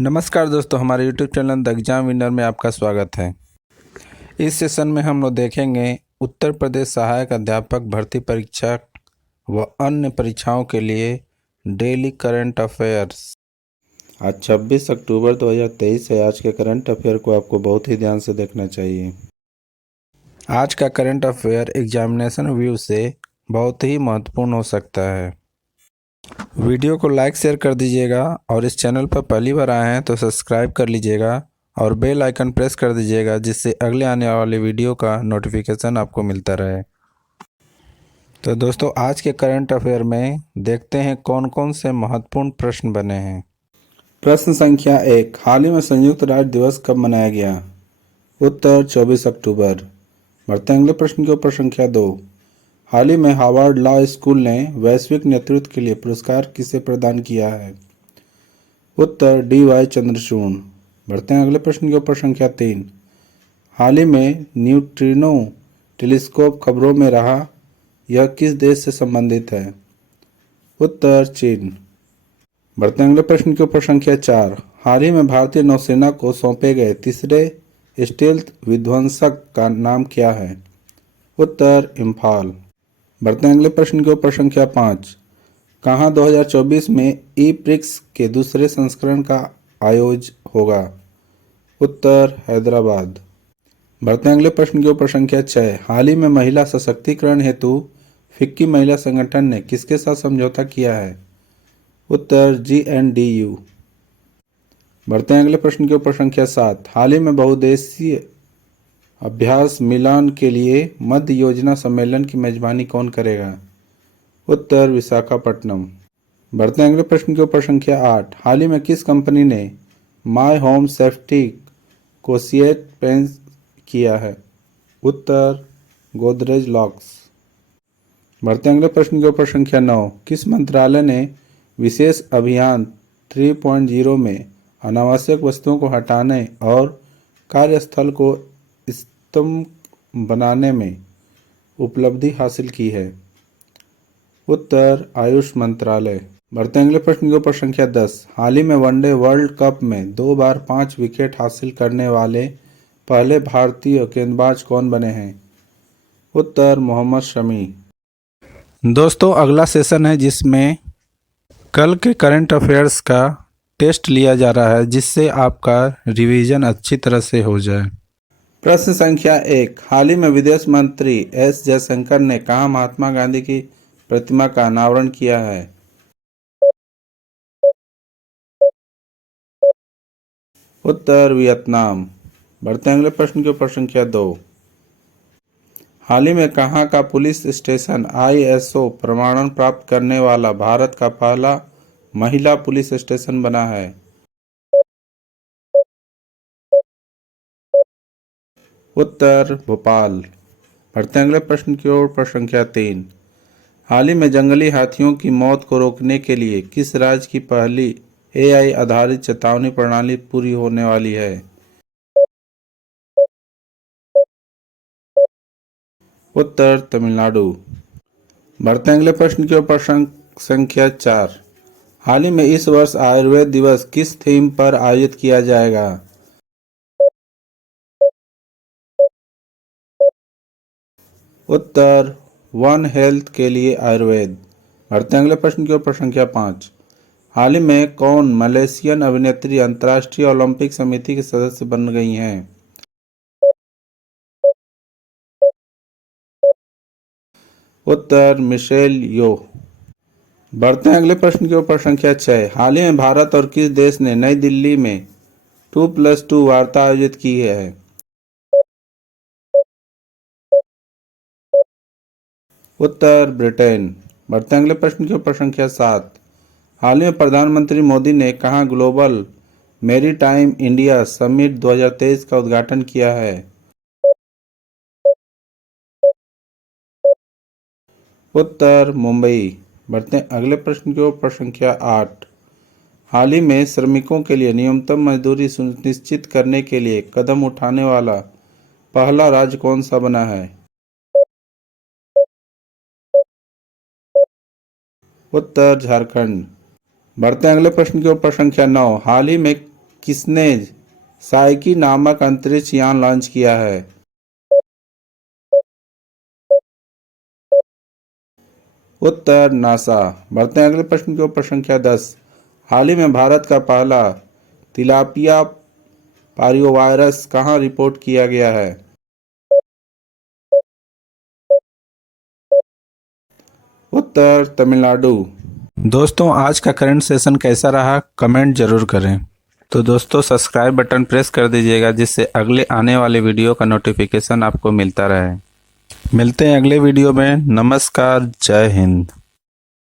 नमस्कार दोस्तों, हमारे YouTube channel the exam winner में आपका स्वागत है। इस सेशन में हम लोग देखेंगे उत्तर प्रदेश सहायक अध्यापक भर्ती परीक्षा व अन्य परीक्षाओं के लिए डेली करंट अफेयर्स। आज 26 अक्टूबर 2023 है। आज के करंट अफेयर को आपको बहुत ही ध्यान से देखना चाहिए। आज का करंट अफेयर एग्जामिनेशन व्यू से बहुत ही महत्वपूर्ण हो सकता है। वीडियो को लाइक शेयर कर दीजिएगा और इस चैनल पर पहली बार आए हैं तो सब्सक्राइब कर लीजिएगा और बेल आइकन प्रेस कर दीजिएगा, जिससे अगले आने वाले वीडियो का नोटिफिकेशन आपको मिलता रहे। तो दोस्तों, आज के करंट अफेयर में देखते हैं कौन कौन से महत्वपूर्ण प्रश्न बने हैं। प्रश्न संख्या 1, हाल ही में संयुक्त राष्ट्र दिवस कब मनाया गया? उत्तर 24 अक्टूबर। बढ़ते हैं अगले प्रश्न के ऊपर। संख्या 2, हाल ही में हार्वर्ड लॉ स्कूल ने वैश्विक नेतृत्व के लिए पुरस्कार किसे प्रदान किया है? उत्तर D.Y. चंद्रचूड़। बढ़ते हैं अगले प्रश्न के ऊपर। संख्या 3, हाल ही में न्यूट्रिनो टेलीस्कोप खबरों में रहा, यह किस देश से संबंधित है? उत्तर चीन। बढ़ते हैं अगले प्रश्न के ऊपर। संख्या 4, हाल ही में भारतीय नौसेना को सौंपे गए तीसरे स्टेल्थ विध्वंसक का नाम क्या है? उत्तर इम्फाल। बढ़ते हैं अगले प्रश्न के ऊपर। संख्या 5, कहाँ 2024 में ई प्रिक्स के दूसरे संस्करण का आयोजन होगा? उत्तर हैदराबाद। बढ़ते हैं अगले प्रश्न के ऊपर। संख्या 6, हाल ही में महिला सशक्तिकरण हेतु फिक्की महिला संगठन ने किसके साथ समझौता किया है? उत्तर GNDU। बढ़ते हैं अगले प्रश्न के ऊपर। संख्या 7, हाल ही में बहुउद्देशीय अभ्यास मिलान के लिए मध्य योजना सम्मेलन की मेजबानी कौन करेगा? उत्तर विशाखापट्टनम। बढ़ते हैं अगले प्रश्न के ऊपर। संख्या 8, हाल ही में किस कंपनी ने माय होम सेफ्टी कोशिएट पेश किया है? उत्तर गोदरेज लॉक्स। बढ़ते हैं अगले प्रश्न के ऊपर। संख्या 9, किस मंत्रालय ने विशेष अभियान 3.0 में अनावश्यक वस्तुओं को हटाने और कार्यस्थल को उत्तम बनाने में उपलब्धि हासिल की है? उत्तर आयुष मंत्रालय। बढ़ते हैं अगले प्रश्न के ऊपर। संख्या 10, हाल ही में वनडे वर्ल्ड कप में 2 बार 5 विकेट हासिल करने वाले पहले भारतीय गेंदबाज कौन बने हैं? उत्तर मोहम्मद शमी। दोस्तों, अगला सेशन है जिसमें कल के करंट अफेयर्स का टेस्ट लिया जा रहा है, जिससे आपका रिवीजन अच्छी तरह से हो जाए। प्रश्न संख्या 1, हाल ही में विदेश मंत्री S जयशंकर ने कहाँ महात्मा गांधी की प्रतिमा का अनावरण किया है? उत्तर वियतनाम। बढ़ते हैं अगले प्रश्न के ऊपर। संख्या 2, हाल ही में कहाँ का पुलिस स्टेशन ISO प्रमाणन प्राप्त करने वाला भारत का पहला महिला पुलिस स्टेशन बना है? उत्तर भोपाल। बढ़ते हैं अगले प्रश्न की ओर। पर संख्या 3, हाल ही में जंगली हाथियों की मौत को रोकने के लिए किस राज्य की पहली AI आधारित चेतावनी प्रणाली पूरी होने वाली है? उत्तर तमिलनाडु। बढ़ते हैं अगले प्रश्न के ऊपर। संख्या 4, हाल ही में इस वर्ष आयुर्वेद दिवस किस थीम पर आयोजित किया जाएगा? उत्तर वन हेल्थ के लिए आयुर्वेद। बढ़ते हैं अगले प्रश्न के ऊपर। संख्या 5, हाल ही में कौन मलेशियन अभिनेत्री अंतर्राष्ट्रीय ओलंपिक समिति के सदस्य बन गई हैं? उत्तर मिशेल यो। बढ़ते हैं अगले प्रश्न के ऊपर। संख्या 6, हाल ही में भारत और किस देश ने नई दिल्ली में 2+2 वार्ता आयोजित की है? उत्तर ब्रिटेन। बढ़ते हैं अगले प्रश्न के ऊपर। संख्या 7, हाल ही में प्रधानमंत्री मोदी ने कहाँ ग्लोबल मैरीटाइम इंडिया समिट 2023 का उद्घाटन किया है? उत्तर मुंबई। बढ़ते हैं अगले प्रश्न के ऊपर। संख्या 8, हाल ही में श्रमिकों के लिए न्यूनतम मजदूरी सुनिश्चित करने के लिए कदम उठाने वाला पहला राज्य कौन सा बना है? उत्तर झारखंड। बढ़ते हैं अगले प्रश्न के ऊपर। संख्या 9, हाल ही में किसने साइकी नामक अंतरिक्ष यान लॉन्च किया है? उत्तर नासा। बढ़ते हैं अगले प्रश्न की ओर। प्रश्न संख्या 10। हाल ही में भारत का पहला तिलापिया पारियोवायरस कहाँ रिपोर्ट किया गया है? उत्तर तमिलनाडु। दोस्तों, आज का करंट सेशन कैसा रहा कमेंट जरूर करें। तो दोस्तों, सब्सक्राइब बटन प्रेस कर दीजिएगा जिससे अगले आने वाले वीडियो का नोटिफिकेशन आपको मिलता रहे। मिलते हैं अगले वीडियो में। नमस्कार, जय हिंद।